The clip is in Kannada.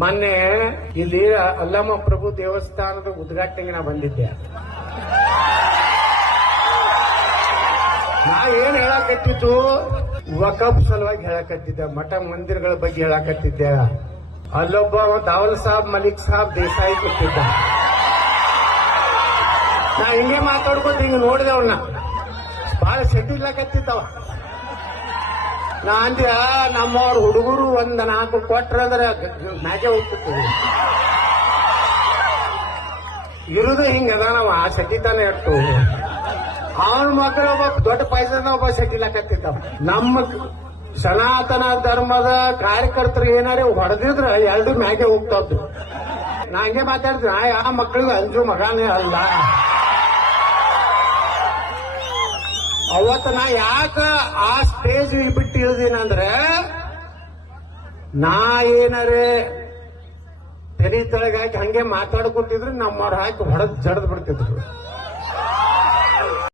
ಮೊನ್ನೆ ಇಲ್ಲಿ ಅಲ್ಲಮ್ಮ ಪ್ರಭು ದೇವಸ್ಥಾನದ ಉದ್ಘಾಟನೆಗೆ ನಾ ಬಂದಿದ್ದೆ. ನಾ ಏನ್ ಹೇಳಕತ್ತಿದ್ದು, ವಕಫ್ ಸಲುವಾಗಿ ಹೇಳಕತ್ತಿದ್ದೆ, ಮಠ ಮಂದಿರಗಳ ಬಗ್ಗೆ ಹೇಳಕತ್ತಿದ್ದೆ. ಅಲ್ಲೊಬ್ಬ ದಾವಲ್ ಸಾಬ್ ಮಲಿಕ್ ಸಾಬ್ ದೇಸಾಯಿ ಕೊಟ್ಟಿದ್ದ. ನಾ ಹಿಂಗೆ ಮಾತಾಡ್ಕೊತ ಹಿಂಗ ನೋಡಿದೆ ಅವನ್ನ, ಬಹಳ ಸೆಟ್ಟಿಲ್ಲಕತ್ತಿದ್ದವ. ನಾ ಅಂದ್ಯ ನಮ್ಮವ್ರ ಹುಡುಗರು ಒಂದ್ 4 ಕೊಟ್ರಂದ್ರೆ ಮ್ಯಾಗೆ ಹೋಗ್ತಿರ್ತೀವಿ. ಇರುದು ಹಿಂಗದ ನಾವ್ ಆ ಸೆಟ್ಟಿತಾನೆ ಇಟ್ಟು ಅವನ ಮಕ್ಕಳು ಒಬ್ಬ ದೊಡ್ಡ ಪೈಸದ ಒಬ್ಬ ಸೆಟ್ಟಿಲ್ಲಕತ್ತಿದ್ದವ. ನಮ್ಮ ಸನಾತನ ಧರ್ಮದ ಕಾರ್ಯಕರ್ತರು ಏನಾರೇ ಹೊಡೆದಿದ್ರ 2 ಮ್ಯಾಗೆ ಹೋಗ್ತಾವ್ದು. ನಾ ಹಂಗೆ ಮಾತಾಡ್ತೀನಿ, ಆ ಮಕ್ಕಳಿಗೆ ಅಂಜು ಮಗಾನೇ ಅಲ್ಲ. ಅವತ್ತು ನಾ ಯಾಕ ಆ ಸ್ಟೇಜ್ ಬಿಟ್ಟು ಇಳಿದೀನಂದ್ರೆ, ನಾ ಏನಾರೇ ತೆರಿ ತೆಳಗಾಗಿ ಹಂಗೆ ಮಾತಾಡ್ಕೊತಿದ್ರು ನಮ್ಮವ್ರು ಹಾಕಿ ಹೊಡೆದ್ ಜಡ್ದ್ ಬಿಡ್ತಿದ್ರು.